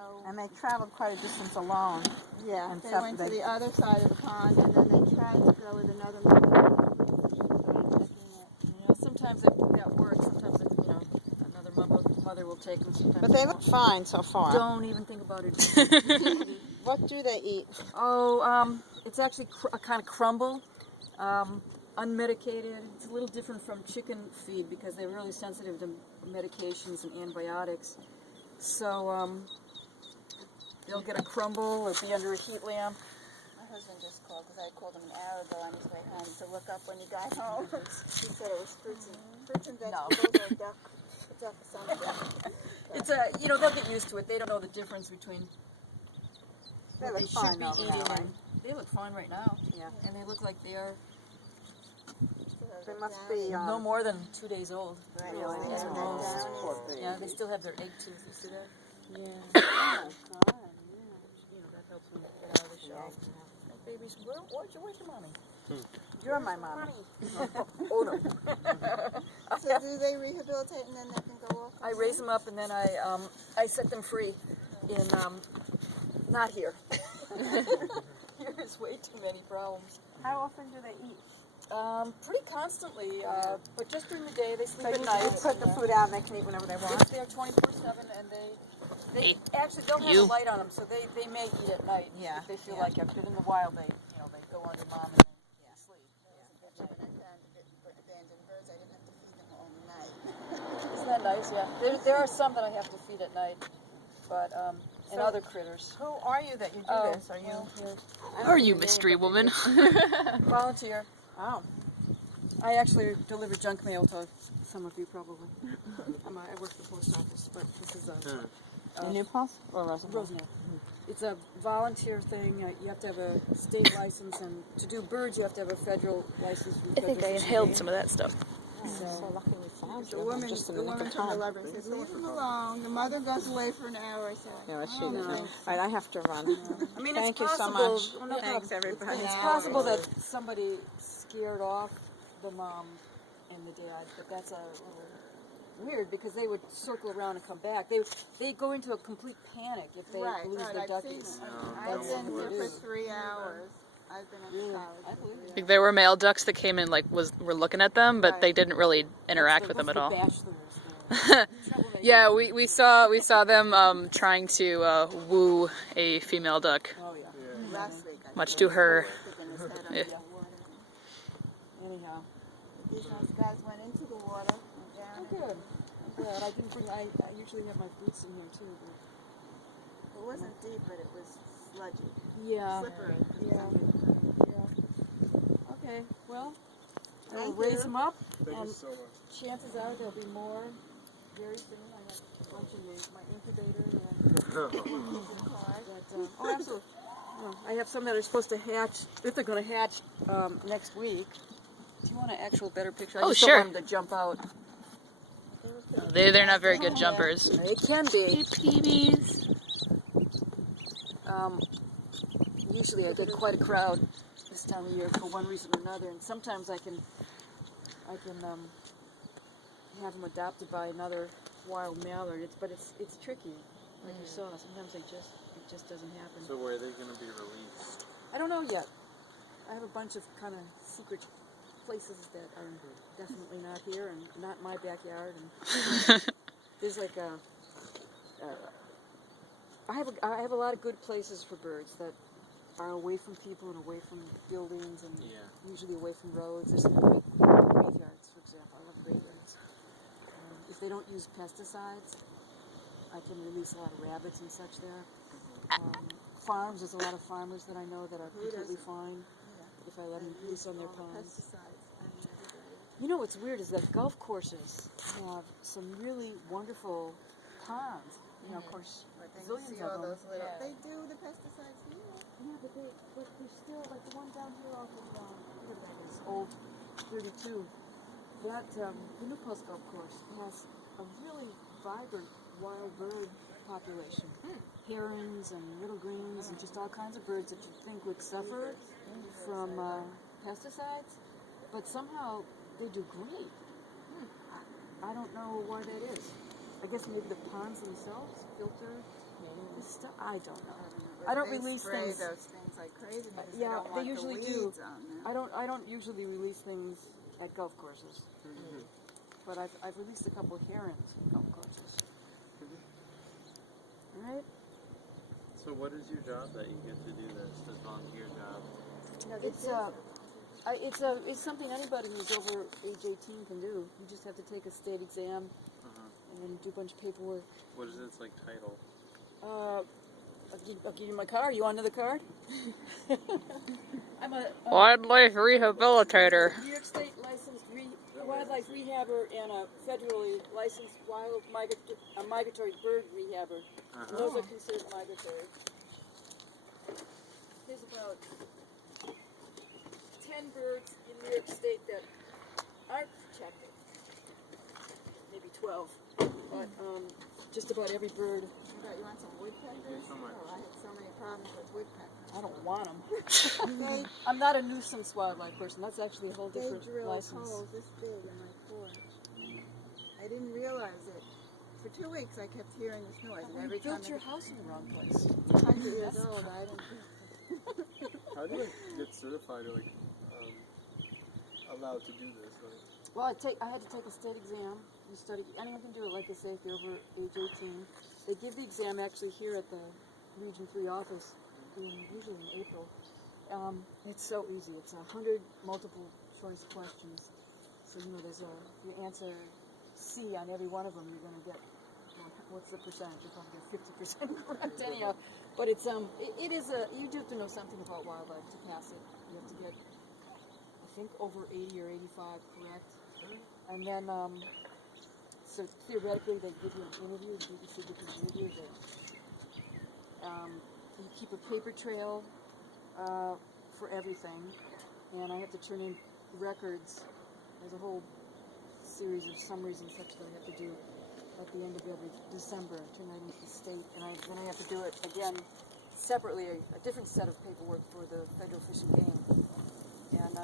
know. And they traveled quite a distance alone. Yeah, and they stuff went to they- the other side of the pond, and then they tried to go with another mother. Yeah, sometimes that works. Sometimes another mother will take them. Sometimes But they look fine so far. Don't even think about it. What do they eat? Oh, it's actually a kind of crumble, unmedicated. It's a little different from chicken feed because they're really sensitive to medications and antibiotics. So they'll get a crumble or be under a heat lamp. My husband just called because I called him an hour ago on his way home to look up when he got home. He said it was fruits and vegetables or duck something. It's they'll get used to it. They don't know the difference between They what look they should fine be now, eating. right? And they look fine right now. Yeah. And they look like they are They must be no more than 2 days old. Really? Yeah, they still have their egg tooth. You see that? Yeah. Oh, God, That helps them get out of the shell. Hey, babies, where's your mommy? You're my mommy. Oh no. So do they rehabilitate and then they can go off? I raise them up and then I set them free in not here. There's way too many problems. How often do they eat? Pretty constantly, but just during the day they sleep So at you night. put the food out and they can eat whenever they want? It's there 24/7 and they actually don't have a light on them, so they may eat at night if they feel like it. But in the wild they go under mom and they sleep. Abandoned birds, I didn't have to feed them all night. Isn't that nice? Yeah. There are some that I have to feed at night, but and other critters. Who are you that you do this? Are you? Well, here. Are you, mystery woman? Volunteer. Oh. I actually deliver junk mail to some of you probably. I work for the post office, but this is In New Paltz or Rosenthal? Rosenthal. It's a volunteer thing. You have to have a state license, and to do birds, you have to have a federal license. I think I inhaled some of that stuff. So lucky we found The you. woman, Just in the the nick woman of from the time. library says, leave them alone. The mother goes away for an hour. I said, Yeah, she oh, does. no. All right, I have to run. I mean, Thank it's you so possible. much. Well, no Thanks, problem. everybody. It's possible that somebody scared off the mom and the dad, but that's a little weird because they would circle around and come back. They go into a complete panic if they lose their I've duckies. seen them. I've been here for 3 hours. I've been at the college. I believe it. Like, there were male ducks that came in, were looking at them, but they didn't really interact with them at all. Yeah, we saw them trying to woo a female duck, Oh yeah. Last week. much to her. Yeah. Anyhow. These nice guys went into the water and down. Oh, good. I'm glad. I didn't bring. I usually have my boots in here too. It wasn't deep, but it was sludgy. Yeah. Slippery. Yeah. Okay. Well, I'll Thank raise you. them up, Thank and you so much. chances are there'll be more very soon. I have a bunch in my incubator. And, oh, absolutely. No, I have some that are supposed to hatch. If they're going to hatch next week. Do you want an actual better picture? I Oh, just sure. don't want them to jump out. They're not very good jumpers. It can be. Babies. Usually I get quite a crowd this time of year for one reason or another, and sometimes I can have them adopted by another wild mallard. But it's tricky, like you saw. Sometimes it just doesn't happen. So where are they going to be released? I don't know yet. I have a bunch of kind of secret places that are definitely not here and not in my backyard. And there's like I have a lot of good places for birds that are away from people and away from buildings and usually away from roads. There's some great graveyards, for example. I love graveyards. If they don't use pesticides, I can release a lot of rabbits and such there. Farms, there's a lot of farmers that I know that are completely fine if I let them loose on their ponds. You know what's weird is that golf courses have some really wonderful ponds. You know, of course, zillions See of all them. those little. They do the pesticides here. Yeah, but they're still, like the one down here off of, whatever that is, Old 32. That, the New Paltz Golf Course has a really vibrant wild bird population. Herons and little greens and just all kinds of birds that you'd think would suffer from pesticides, but somehow they do great. I don't know why that is. I guess maybe the ponds themselves filter this stuff. I don't know. I don't release spray things. those things like crazy because Yeah, don't they want usually the do. weeds on them. I don't usually release things at golf courses, but I've released a couple of herons at golf courses. All right. So what is your job that you get to do this volunteer job? No, It's something anybody who's over age 18 can do. You just have to take a state exam and do a bunch of paperwork. What is its like title? I'll give you my card. You want another card? I'm a Wildlife rehabilitator. New York State licensed wildlife rehabber and a federally licensed migratory bird rehabber. And those are considered migratory. There's about 10 birds in New York State that aren't protected. Maybe 12. But just about every bird. You want some woodpeckers? so much. Oh, I had so many problems with woodpeckers. I don't want them. I'm not a nuisance wildlife person. That's actually a whole They different drilled license. holes this big in my porch. I didn't realize it. For 2 weeks I kept hearing this noise, and every You time built your house in the wrong place. 100 years old, I didn't. How do you like get certified or like allowed to do this? Like, Well, I had to take a state exam. You study. Anyone can do it. Like I say, if you're over age 18, they give the exam actually here at the Region 3 office, usually in April. It's so easy. It's 100 multiple choice questions. So there's you answer C on every one of them, you're going to get. What's the percentage? You're probably get 50% correct anyhow. But it's it is you do have to know something about wildlife to pass it. You have to get, I think, over 80 or 85 correct. And then, so theoretically, they give you an interview. The BBC gives you an interview. You keep a paper trail for everything, and I have to turn in records. There's a whole series of summaries and such that I have to do at the end of every December. Turn that into the state, and then I have to do it again separately, a different set of paperwork for the Federal Fish and Game, and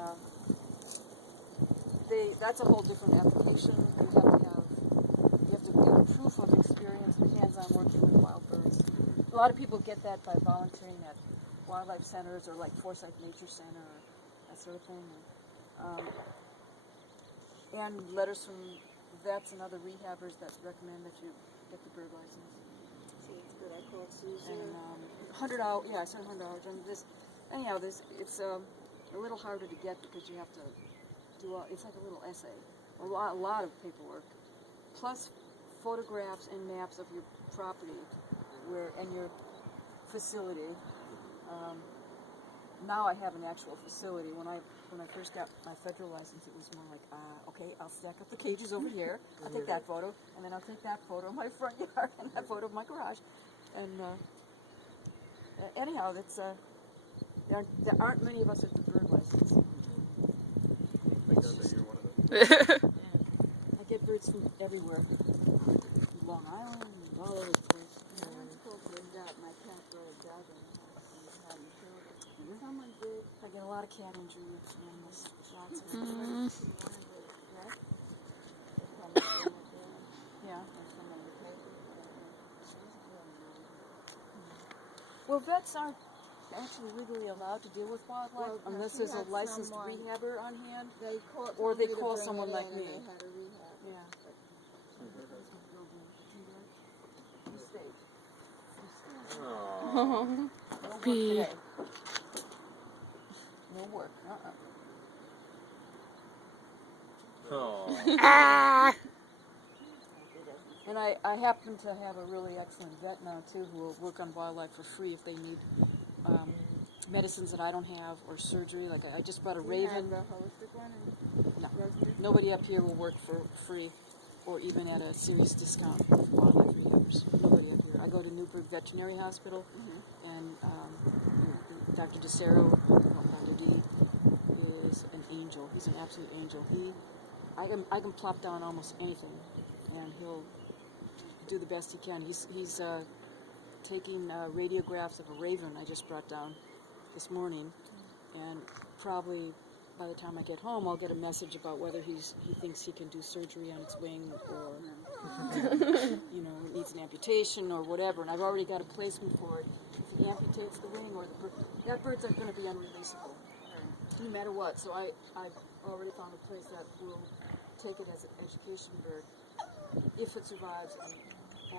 that's a whole different application. You have to get proof of experience and hands-on working with wild birds. A lot of people get that by volunteering at wildlife centers or like Forsyth Nature Center or that sort of thing. And letters from vets and other rehabbers that recommend that you get the bird license. See, it's good. I called Susan. And $100. Yeah, I said $100. And it's a little harder to get because you have to do it's like a little essay, a lot of paperwork, plus photographs and maps of your property, and your facility. Now I have an actual facility. When I first got my federal license, it was more like, okay, I'll stack up the cages over here. I'll take that photo, and then I'll take that photo of my front yard and that photo of my garage. And anyhow, there aren't many of us with the bird license. thank God that you're one of them. I get birds from everywhere. Long Island, and all over the place. Someone's called Linda. My cat brought a dog in the house and was having killed it. Someone did. I get a lot of cat injury animals. Lots of One them. of the vets. They come and bring it there. Yeah. There's someone who takes it. She doesn't really know. Well, vets aren't actually legally allowed to deal with wildlife Well, no, unless she there's a had licensed someone- rehabber on hand. They call, Or told they me to call bring someone it like in, me. And they had a rehab. Yeah. Aww. No work Bee. today. No work. Aww. Ah! And I happen to have a really excellent vet now too, who will work on wildlife for free if they need medicines that I don't have or surgery. Like I just brought a You raven. had the holistic one and No. Rosemary? Nobody up here will work for free or even at a serious discount with wildlife rehabbers. Nobody up here. I go to Newburgh Veterinary Hospital, and Dr. DeCero, Dr. D, is an angel. He's an absolute angel. I can plop down almost anything, and he'll do the best he can. He's taking radiographs of a raven I just brought down this morning, and probably by the time I get home, I'll get a message about whether he thinks he can do surgery on its wing, or you know, it needs an amputation or whatever. And I've already got a placement for it. If he amputates the wing, or the bird, that bird's going to be unreleasable, no matter what. So I've already found a place that will take it as an education bird if it survives and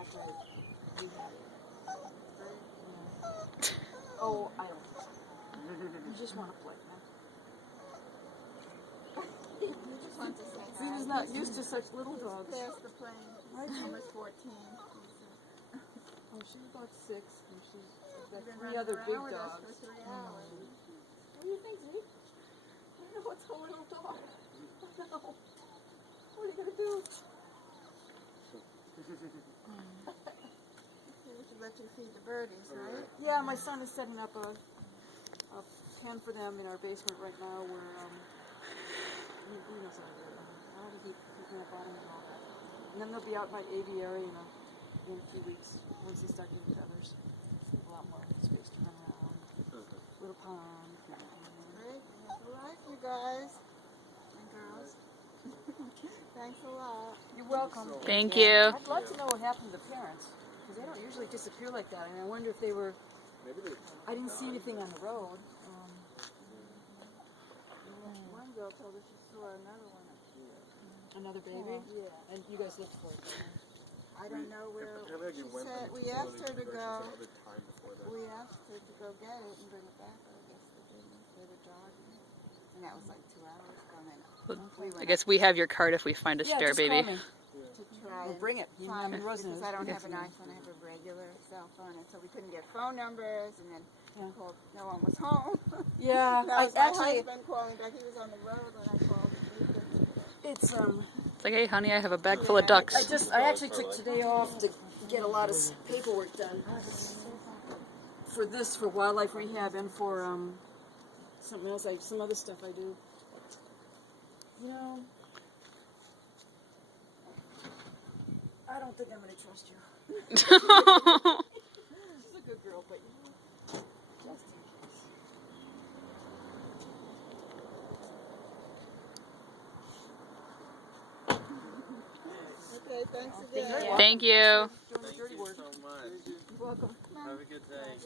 after we have it. Yeah. Oh, I don't. You just want to play, huh? You just want to say See, he's not used to such little dogs. Past the plane. Right. Almost 14. Oh, she's about 6, and she's got Been 3 running other around big with us dogs. for 3 hours. What do you think, Zeke? I don't know what's a little dog. I don't know. What are you gonna do? We should let you feed the birdies, right? Yeah, my son is setting up a pen for them in our basement right now, where he knows how to do it. How does he keep up on them and all that? And then they'll be out by aviary in a few weeks once they start getting feathers. A lot more space to run around. Little pond. Great. Good luck, you guys and girls. Thanks a lot. You're welcome. Thank you. I'd love to know what happened to the parents, because they don't usually disappear like that. And I wonder if they were. Maybe they. I didn't see anything on the road. One girl told us she saw another one up here. Another baby. Yeah. And you guys looked for it. I don't know where. Maybe like She it went said from we some asked her other to direction go. some other time before that. We asked her to go get it and bring it back. I guess they didn't. They were jogging, and that was like 2 hours ago. And then we I went guess we have your card if we find a spare just baby. call me. to try We'll and bring it. You find know, it Rosen because I don't have an iPhone. I have a regular cell phone, and so we couldn't get phone numbers. And then Yeah. called. No one was home. Yeah, That I was my actually. husband calling back. He was on the road when I called. It's It's like, hey, honey, I have a bag full of ducks. I actually took today off to get a lot of paperwork done for wildlife rehab and for something else. Some other stuff I do. You know, I don't think I'm gonna trust you. She's a good girl, but you know, just in case. Okay, thanks again. Thank you. Doing the Thank dirty you work. so much. You're welcome. Have a good day.